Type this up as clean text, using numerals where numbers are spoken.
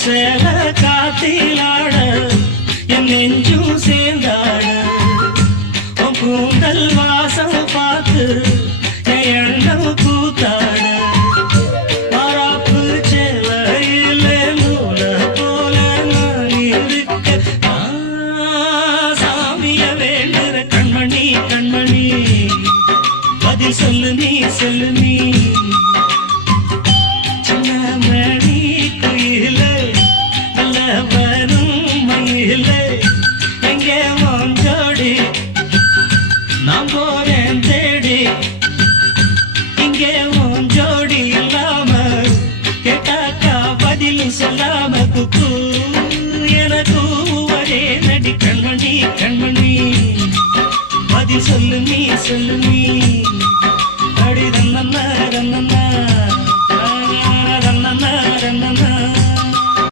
சேல காத்திலாட என் நெஞ்சும் சேர்ந்தாட உன் கூந்தல் வாசம் பார்த்து என் எண்ணம் கூத்தாட மாறாப்பு சேலையில நூல போல நான் இருக்க சாமிய வேண்டுற கண்மணி கண்மணி பதில் சொல்லு நீ சொல்லு நீ நான் போறேன் தேடி இங்கே உன் ஜோடி இல்லாம கேட்டாக்கா பதில் சொல்லாம குக்கு எனக்கு ஒரே நடி கண்மணி கண்மணி பதில் சொல்லு நீ சொல்லு நீ